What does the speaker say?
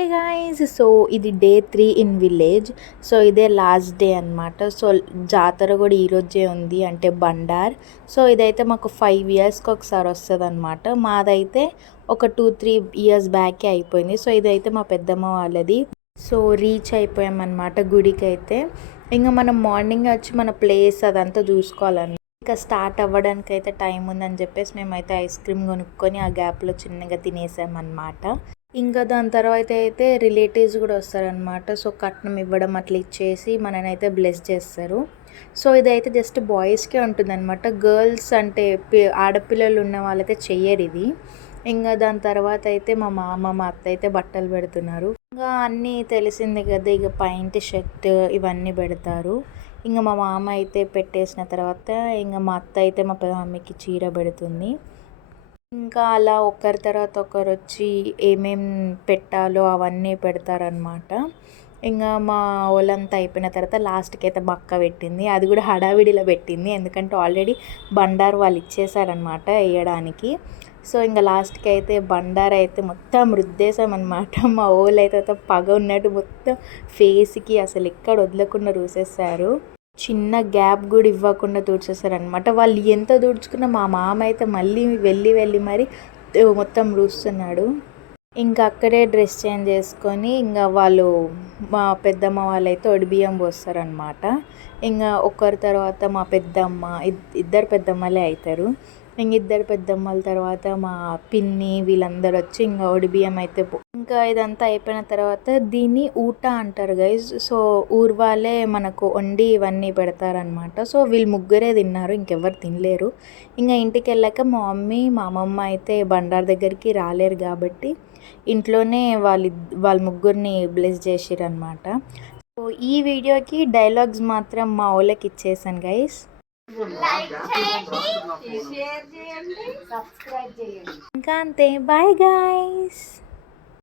Hey guys, so ఇది day 3 in village. So ఇదే last day అనమాట. సో జాతర కూడా ఈరోజే ఉంది, అంటే బండార్. సో ఇదైతే మాకు 5 ఇయర్స్కి ఒకసారి వస్తుంది అనమాట. మాదైతే ఒక 2-3 ఇయర్స్ బ్యాకే అయిపోయింది. సో ఇదైతే మా పెద్దమ్మ వాళ్ళది. సో రీచ్ అయిపోయామన్నమాట గుడికి అయితే. ఇంకా మనం మార్నింగ్ వచ్చి మన ప్లేస్ అదంతా చూసుకోవాలన్నమాట. ఇంకా స్టార్ట్ అవ్వడానికి అయితే టైం ఉందని చెప్పేసి మేమైతే ఐస్ క్రీమ్ కొనుక్కొని ఆ గ్యాప్లో చిన్నగా తినేసామన్నమాట. ఇంకా దాని తర్వాత అయితే రిలేటివ్స్ కూడా వస్తారనమాట. సో కట్నం ఇవ్వడం అట్లా ఇచ్చేసి మననైతే బ్లెస్ చేస్తారు. సో ఇదైతే జస్ట్ బాయ్స్కే ఉంటుందన్నమాట. గర్ల్స్ అంటే ఆడపిల్లలు ఉన్న వాళ్ళైతే చెయ్యరు ఇది. ఇంకా దాని తర్వాత అయితే మా మామ మా అత్త అయితే బట్టలు పెడుతున్నారు. ఇంకా అన్నీ తెలిసిందే కదా, ఇక పాయింట్ షర్ట్ ఇవన్నీ పెడతారు. ఇంకా మా మామ అయితే పెట్టేసిన తర్వాత ఇంకా మా అత్త అయితే మా మమ్మీకి చీర పెడుతుంది. ఇంకా అలా ఒకరి తర్వాత ఒకరు వచ్చి ఏమేం పెట్టాలో అవన్నీ పెడతారనమాట. ఇంకా మా వాళ్ళంతా అయిపోయిన తర్వాత లాస్ట్కి అయితే మా అక్క పెట్టింది. అది కూడా హడావిడిలో పెట్టింది, ఎందుకంటే ఆల్రెడీ బండారు వాళ్ళు ఇచ్చేసారనమాట వేయడానికి. సో ఇంకా లాస్ట్కి అయితే బండారు అయితే మొత్తం రుద్దేశామన్నమాట. మా వాళ్ళు అయితే పగ ఉన్నట్టు మొత్తం ఫేస్కి అసలు ఎక్కడ వదలకుండా రూసేస్తారు. చిన్న గ్యాప్ కూడా ఇవ్వకుండా తుడిచేస్తారనమాట. వాళ్ళు ఎంత తుడుచుకున్నా మా మామ అయితే మళ్ళీ వెళ్ళి మరి మొత్తం రూస్తున్నాడు. ఇంకా అక్కడే డ్రెస్ చేంజ్ చేసుకొని ఇంకా వాళ్ళు మా పెద్దమ్మ వాళ్ళైతే ఒడిబియ్యం పోస్తారనమాట. ఇంకా ఒకరి తర్వాత మా పెద్దమ్మ ఇద్దరు పెద్దమ్మలే అవుతారు. ఇంక ఇద్దరు పెద్దమ్మల తర్వాత మా పిన్ని వీళ్ళందరూ వచ్చి ఇంకా ఒడిబియ్యం అయితే ఇంకా ఇదంతా అయిపోయిన తర్వాత దీన్ని ఊట అంటారు గైజ్. సో ఊరు వాళ్ళే మనకు వండి ఇవన్నీ పెడతారనమాట. సో వీళ్ళు ముగ్గురే తిన్నారు, ఇంకెవ్వరు తినలేరు. ఇంకా ఇంటికి వెళ్ళాక మా మమ్మీ మా అమ్మమ్మ అయితే బండార్ దగ్గరికి రాలేరు కాబట్టి ఇంట్లోనే వాళ్ళ ముగ్గురిని బ్లెస్ చేసిరనమాట. సో ఈ వీడియోకి డైలాగ్స్ మాత్రం మా వాళ్ళకి ఇచ్చేసాను గైస్. ఇంకా అంతే, బాయ్ గాయ్స్.